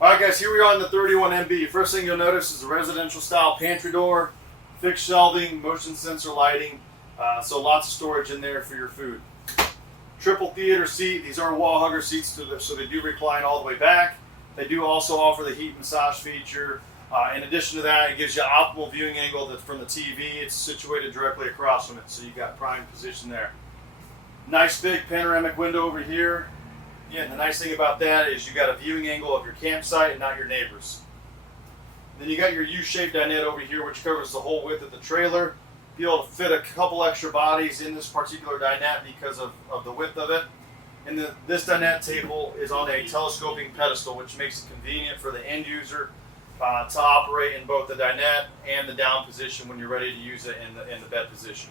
Alright guys, here we are on the 31 MB. First thing you'll notice is a residential style pantry door, fixed shelving, motion sensor lighting, so lots of storage in there for your food. Triple theater seat. These are wall hugger seats, so they do recline all the way back. They do also offer the heat massage feature. In addition to that, it gives you an optimal viewing angle from the TV. It's situated directly across from it, so you've got prime position there. Nice big panoramic window over here. Again, the nice thing about that is you got a viewing angle of your campsite and not your neighbors. Then you got your U-shaped dinette over here, which covers the whole width of the trailer. Be able to fit a couple extra bodies in this particular dinette because of the width of it. And this dinette table is on a telescoping pedestal, which makes it convenient for the end user to operate in both the dinette and the down position when you're ready to use it in the bed position.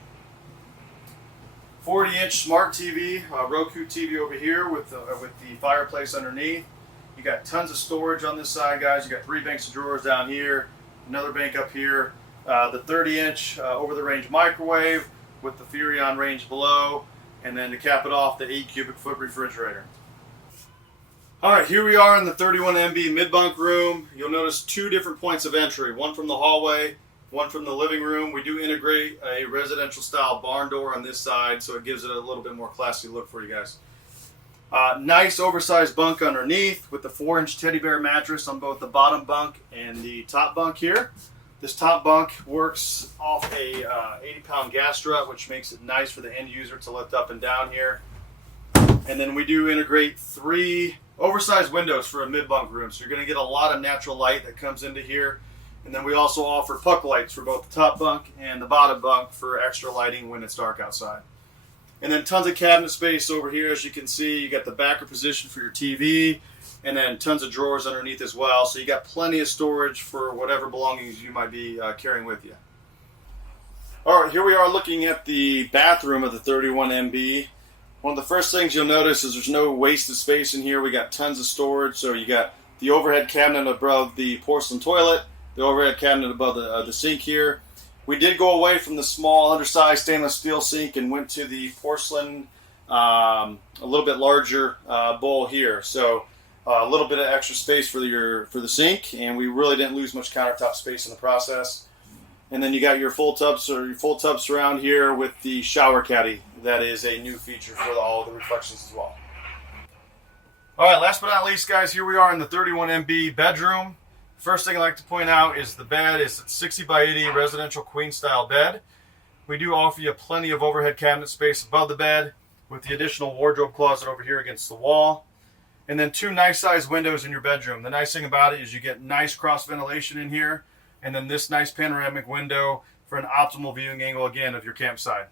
40-inch smart TV, Roku TV over here with the fireplace underneath. You got tons of storage on this side, guys. You got 3 banks of drawers down here, another bank up here. The 30-inch over-the-range microwave with the Furrion range below, and then to cap it off, the 8 cubic foot refrigerator. All right, here we are in the 31 MB Mid Bunk Room. You'll notice 2 different points of entry, one from the hallway, one from the living room. We do integrate a residential style barn door on this side, so it gives it a little bit more classy look for you guys. Nice oversized bunk underneath with the 4-inch teddy bear mattress on both the bottom bunk and the top bunk here. This top bunk works off a 80-pound gas strut, which makes it nice for the end user to lift up and down here. And then we do integrate 3 oversized windows for a mid-bunk room, so you're going to get a lot of natural light that comes into here. And then we also offer puck lights for both the top bunk and the bottom bunk for extra lighting when it's dark outside. And then tons of cabinet space over here. As you can see, you got the backer position for your TV, and then tons of drawers underneath as well. So you got plenty of storage for whatever belongings you might be carrying with you. All right, here we are looking at the bathroom of the 31 MB. One of the first things you'll notice is there's no wasted space in here. We got tons of storage. So you got the overhead cabinet above the porcelain toilet, the overhead cabinet above the sink here. We did go away from the small undersized stainless steel sink and went to the porcelain, a little bit larger bowl here. So a little bit of extra space for the sink, and we really didn't lose much countertop space in the process. And then you got your full tub surround here with the shower caddy. That is a new feature for all the reflections as well. All right, last but not least, guys, here we are in the 31 MB bedroom. First thing I'd like to point out is the bed is a 60 by 80 residential queen style bed. We do offer you plenty of overhead cabinet space above the bed with the additional wardrobe closet over here against the wall. And then 2 nice sized windows in your bedroom. The nice thing about it is you get nice cross ventilation in here, and then this nice panoramic window for an optimal viewing angle again of your campsite.